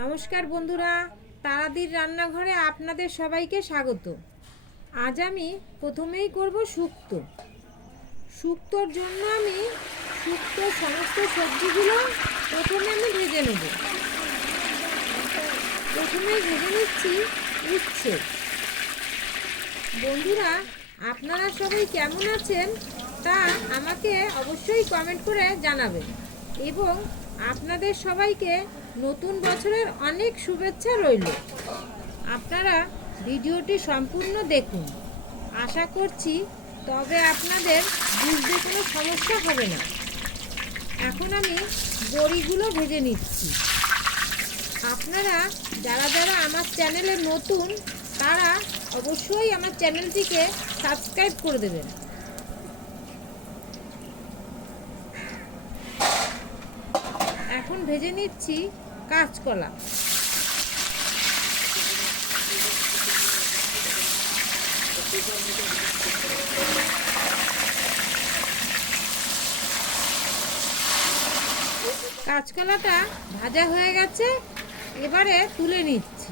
নমস্কার বন্ধুরা, তারাদির রান্নাঘরে আপনাদের সবাইকে স্বাগত। আজ আমি প্রথমেই করব শুক্তো শুক্তোর জন্য আমি শুক্তোর সমস্ত সবজিগুলো প্রথমে আমি ভেজে নেব। প্রথমেই ভেজে নিচ্ছি উচ্ছে। বন্ধুরা, আপনারা সবাই কেমন আছেন তা আমাকে অবশ্যই কমেন্ট করে জানাবেন এবং আপনাদের সবাইকে নতুন বছরের অনেক শুভেচ্ছা রইল। আপনারা ভিডিওটি সম্পূর্ণ দেখুন। আশা করছি তবে আপনাদের বুঝতে কোনো সমস্যা হবে না। এখন আমি বড়িগুলো ভেজে নিচ্ছি। আপনারা যারা যারা আমার চ্যানেলে নতুন, তারা অবশ্যই আমার চ্যানেলটিকে সাবস্ক্রাইব করে দেবেন এখন ভেজে নিচ্ছি কাঁচকলা। কাঁচকলাটা ভাজা হয়ে গেছে এবারে তুলে নিচ্ছি।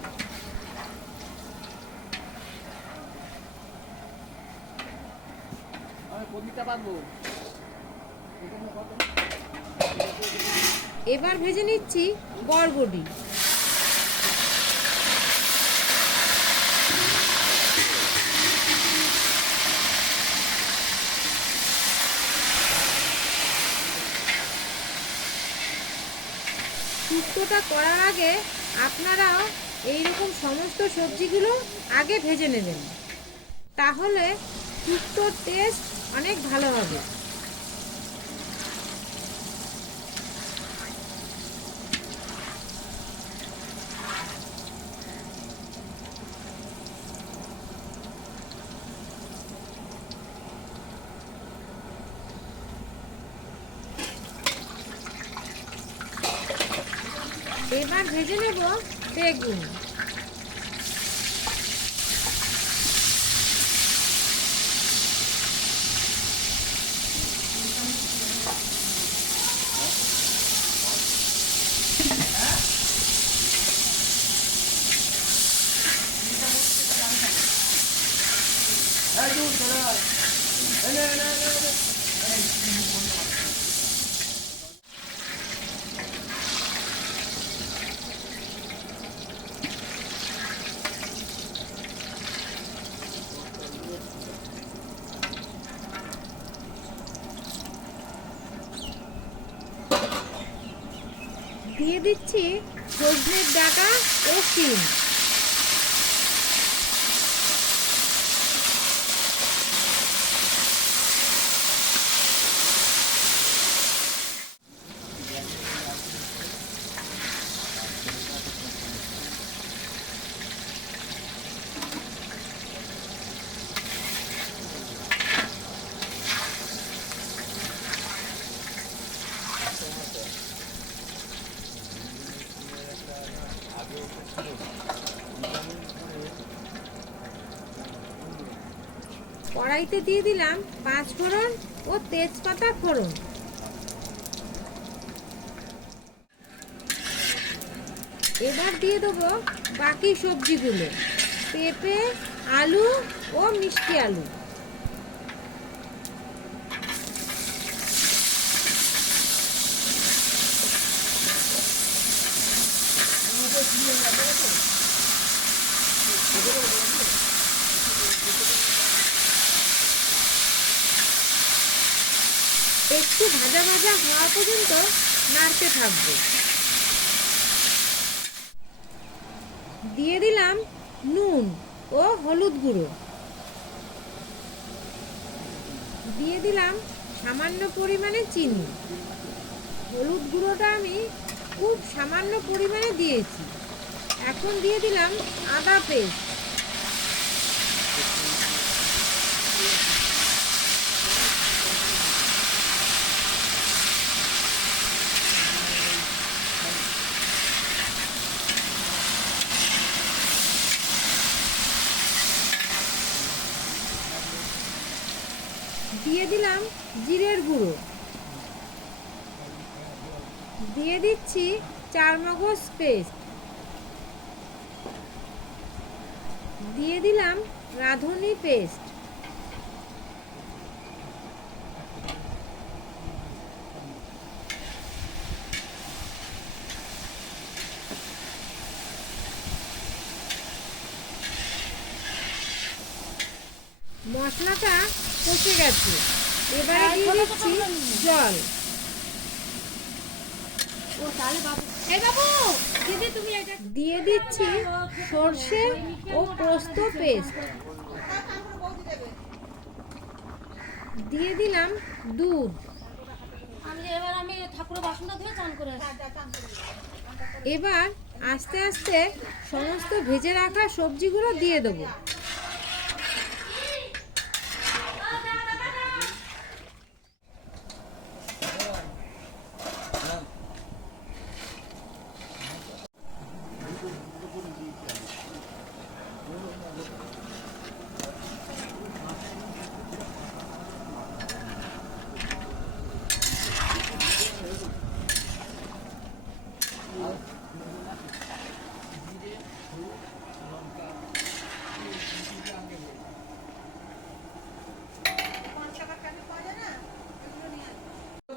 এবার ভেজে নিচ্ছি বরবটি। শুক্তোটা করার আগে আপনারাও এইরকম সমস্ত সবজিগুলো আগে ভেজে নেবেন। তাহলে শুক্তোর টেস্ট অনেক ভালো হবে। Pergunta. কড়াইতে দিয়ে দিলাম পাঁচ ফোড়ন ও তেজপাতা ফোড়ন। এবার দিয়ে দেবো বাকি সবজিগুলো, পেঁপে, আলু ও মিষ্টি আলু একটু ভাজা ভাজা হওয়া পর্যন্ত নাড়তে থাকব। দিয়ে দিলাম নুন ও হলুদ গুঁড়ো। দিয়ে দিলাম সামান্য পরিমাণে চিনি। হলুদ গুঁড়োটা আমি খুব সামান্য পরিমাণে দিয়েছি। এখন দিয়ে দিলাম আদা পেস্ট। দিলাম জিরের গুঁড়ো। দিয়ে দিচ্ছি চারমগজ পেস্ট। দিয়ে দিলাম রাঁধুনি পেস্ট। জল দিয়ে দিচ্ছি সর্ষে ও পোস্ত পেস্ট। দিয়ে দিলাম দুধ। এবার আস্তে আস্তে সমস্ত ভেজে রাখা সবজিগুলো দিয়ে দেবো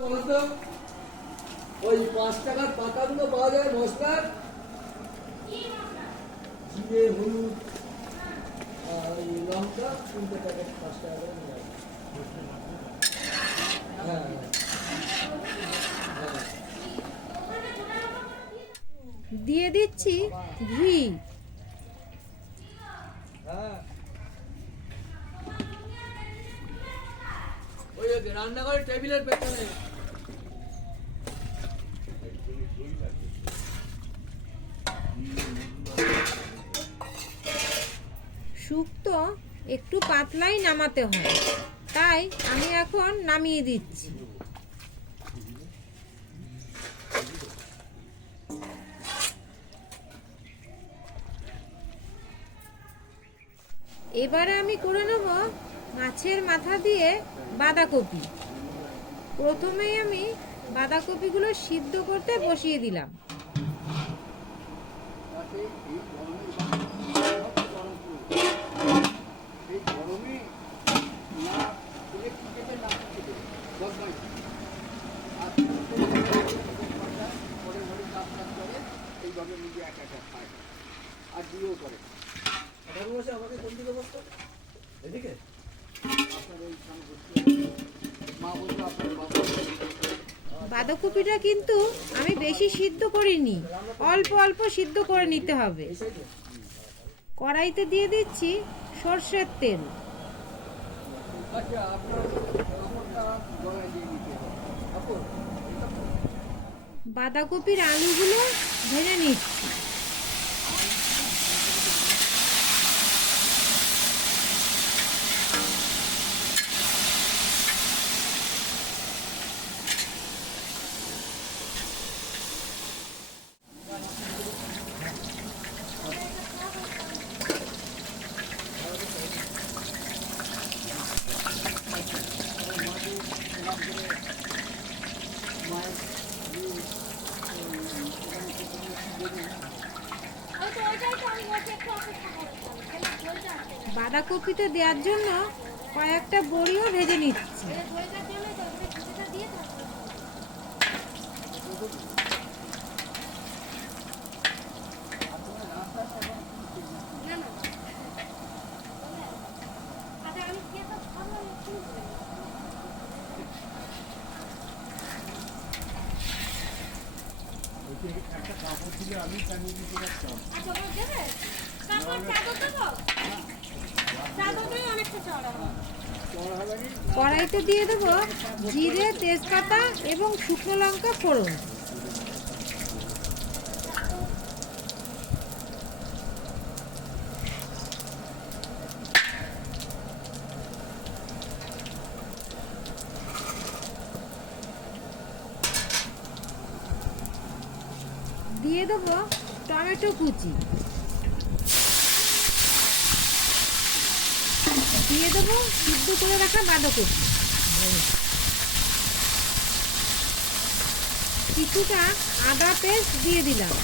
বলতো ওই পাঁচ টাকার পাতাগুলো পাওয়া যায় মশলার জিরে হলুদ আর ওই লঙ্কা তিনটে প্যাকেট পাঁচ টাকা করে নিয়ে আসবে। হ্যাঁ হ্যাঁ দিয়ে দিচ্ছি ঘি। রান্নাঘরের টেবিলের পেছনে। শুক্তো একটু পাতলাই নামাতে হয়। তাই আমি এখন নামিয়ে দিচ্ছি। এবারে আমি করে নেব মাছের মাথা দিয়ে বাঁধাকপি। প্রথমেই আমি বাঁধাকপিগুলো সিদ্ধ করতে বসিয়ে দিলাম। আর দিয়েও করে। আমাকে কোন দিকে বসতো? এদিকে? বাঁধাকপিটা কিন্তু আমি বেশি সিদ্ধ করিনি অল্প অল্প সিদ্ধ করে নিতে হবে। কড়াইতে দিয়ে দিচ্ছি সর্ষের তেল। আচ্ছা বাঁধাকপির আলুগুলো ভেজে নিচ্ছি ওই তো ওইটাই তো আমি বলছি একটু অপেক্ষা করো ওইটা আছে বাঁধাকপিতে দেওয়ার জন্য কয়েকটা বড়িও ভেজে নিচ্ছি না না আচ্ছা আমি খেয়ে তো খাব না কি হবে? আচ্ছা ওটা দেবে তারপর চাদর দেবো কড়াইতে দিয়ে দেবো জিরে তেজপাতা এবং শুকনো লঙ্কা ফোড়ন। দিয়ে দেবো, সিদ্ধ করে রাখা বাঁধাকপি। কিছুটা আদা পেস্ট দিয়ে দিলাম।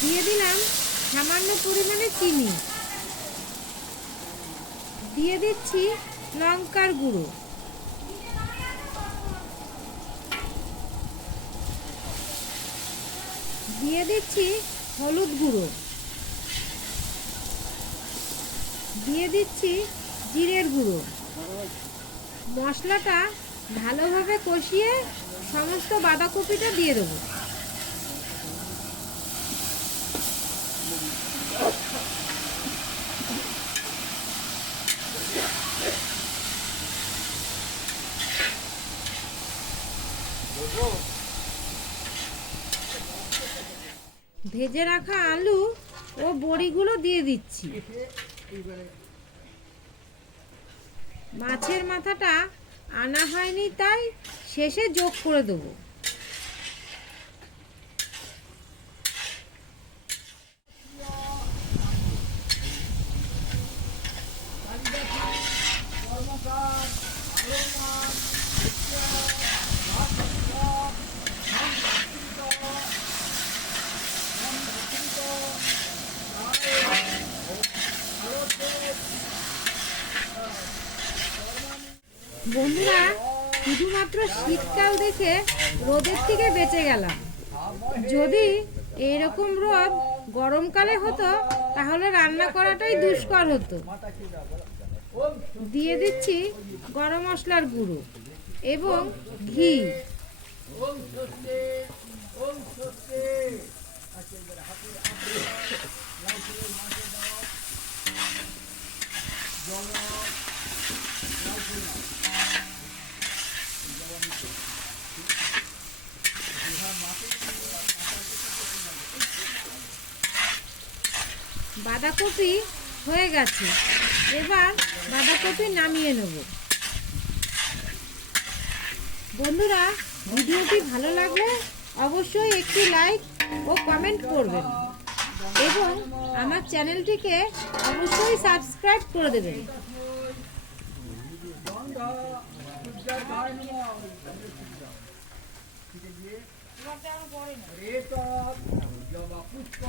দিয়ে দিলাম সামান্য পরিমাণে চিনি। দিয়ে দিচ্ছি লঙ্কার গুঁড়ো। দিয়ে দিচ্ছি হলুদ গুঁড়ো। দিয়ে দিচ্ছি জিরের গুঁড়ো। মশলাটা ভালোভাবে কষিয়ে সমস্ত বাঁধাকপিটা দিয়ে দেবো। ভেজে রাখা আলু ও বড়িগুলো দিয়ে দিচ্ছি। মাছের মাথাটা আনা হয়নি, তাই শেষে যোগ করে দেবো। গরমকালে হতো তাহলে রান্না করাটাই দুষ্কর হতো। দিয়ে দিচ্ছি গরম মশলার গুঁড়ো এবং ঘি। বাঁধাকপি হয়ে গেছে। এবার বাঁধাকপি নামিয়ে নেব। বন্ধুরা, ভিডিওটি ভালো লাগলে অবশ্যই একটি লাইক ও কমেন্ট করবেন এবং আমার চ্যানেলটিকে অবশ্যই সাবস্ক্রাইব করে দেবেন। পুষ্প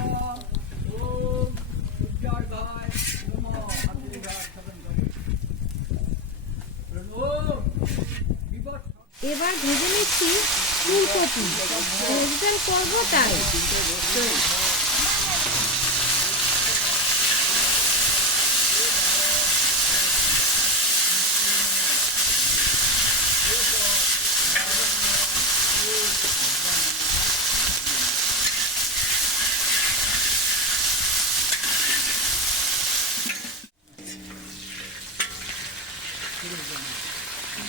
এবার ভেজে নিচ্ছি ফুলকপি। ভেজিটেল করব তাই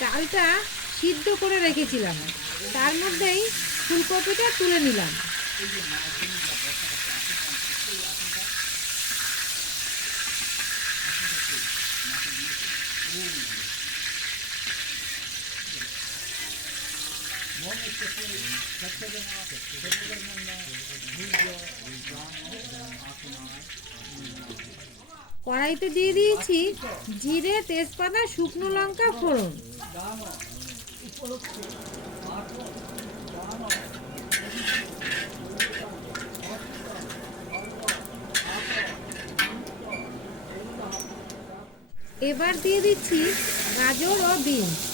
ডালটা সিদ্ধ করে রেখেছিলাম। তার মধ্যেই ফুলকপিটা তুলে নিলাম। কড়াইতে দিয়ে দিয়েছি জিরে, তেজপাতা, শুকনো লঙ্কা, ফোড়ন। এবার দিয়ে দিচ্ছি গাজর ও বিনস।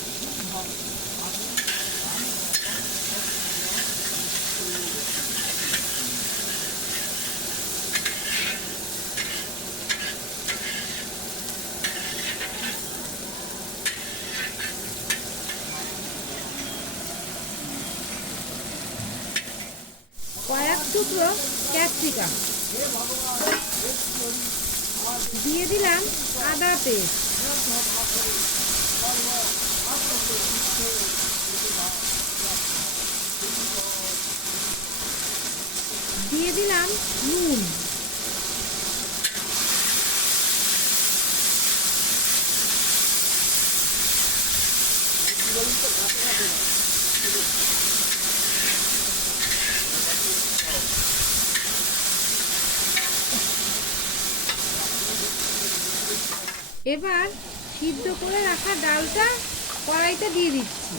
কয়েক ক্যাপসিকাম। দিয়ে দিলাম আদা পেস্ট। দিয়ে দিলাম নুন। এবার সিদ্ধ করে রাখা ডালটা কড়াইতে দিয়ে দিচ্ছি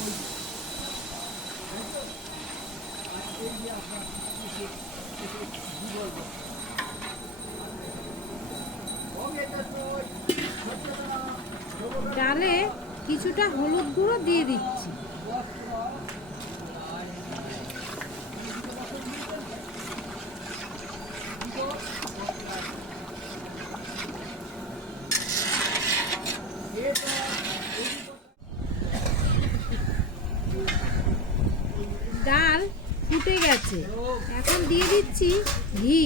বলব ওকে তো হচ্ছে না ডালে কিছুটা হলুদ গুঁড়ো দিয়ে দিচ্ছি ডাল ফুটে গেছে এখন দিয়ে দিচ্ছি। ঘি।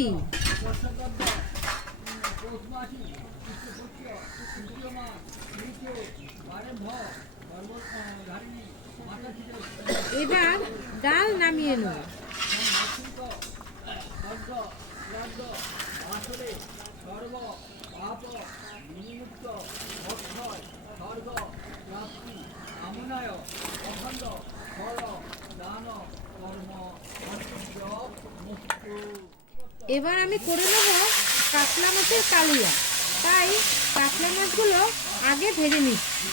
এবার ডাল নামিয়ে নেব। স্বর্গ প্রাপ্তি আমনায় অখণ্ড দান এবার আমি করে নেব কাতলা মাছের কালিয়া। তাই কাতলা মাছগুলো আগে ভেজে নিচ্ছি।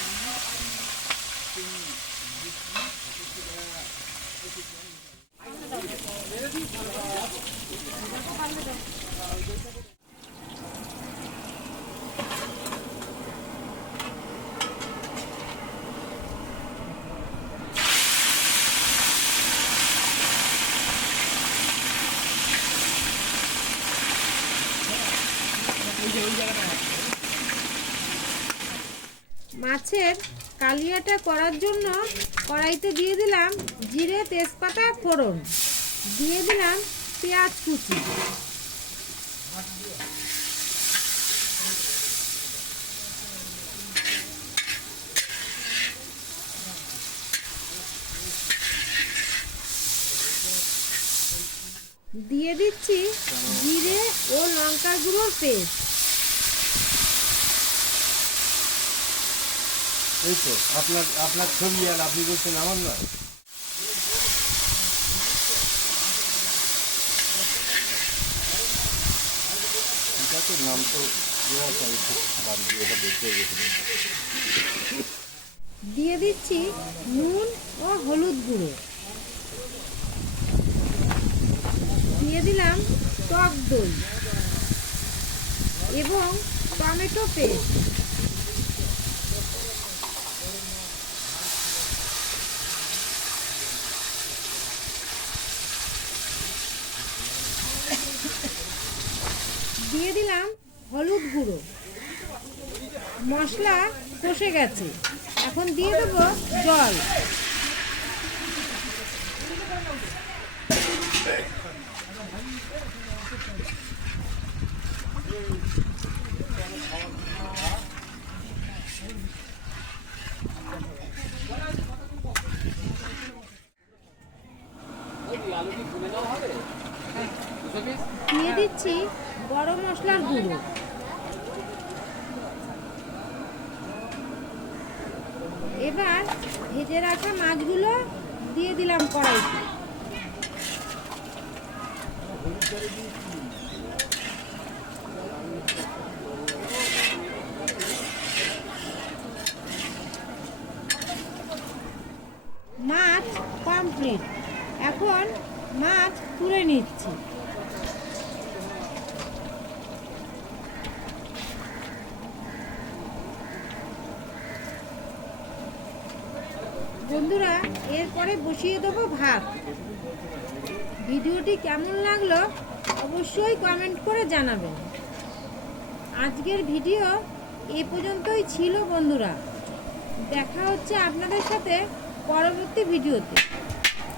মাছের কালিয়াটা করার জন্য কড়াইতে দিয়ে দিলাম জিরে, তেজপাতা, ফোড়ন। দিয়ে দিলাম পেঁয়াজ কুচি। দিয়ে দিচ্ছি জিরে ও লঙ্কা গুঁড়োর পেস্ট। এই তো আপনার আপনার ছবি আর আপনি বলছেন আমার না ঠিক আছে নাম তো দিয়ে দিচ্ছি নুন ও হলুদ গুঁড়ো। দিয়ে দিলাম টক দই এবং টমেটো পেস্ট। দিয়ে দিলাম হলুদ গুঁড়ো। মশলা কষে গেছে। এখন দিয়ে দেবো জল। দিয়ে দিচ্ছি গরম মশলার গুঁড়ো। এবার ভেজে রাখা মাছগুলো দিয়ে দিলাম কড়াইতে। মাছ কমপ্লিট এখন মাছ তুলে নিচ্ছি। বন্ধুরা, এরপরে বসিয়ে দেবো ভাত। ভিডিওটি কেমন লাগল অবশ্যই কমেন্ট করে জানাবেন। আজকের ভিডিও এ পর্যন্তই ছিল বন্ধুরা। দেখা হচ্ছে আপনাদের সাথে পরবর্তী ভিডিওতে।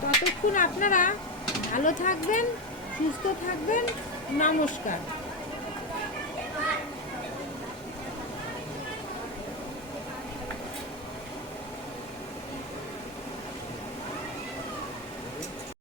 ততক্ষণ আপনারা ভালো থাকবেন, সুস্থ থাকবেন। নমস্কার।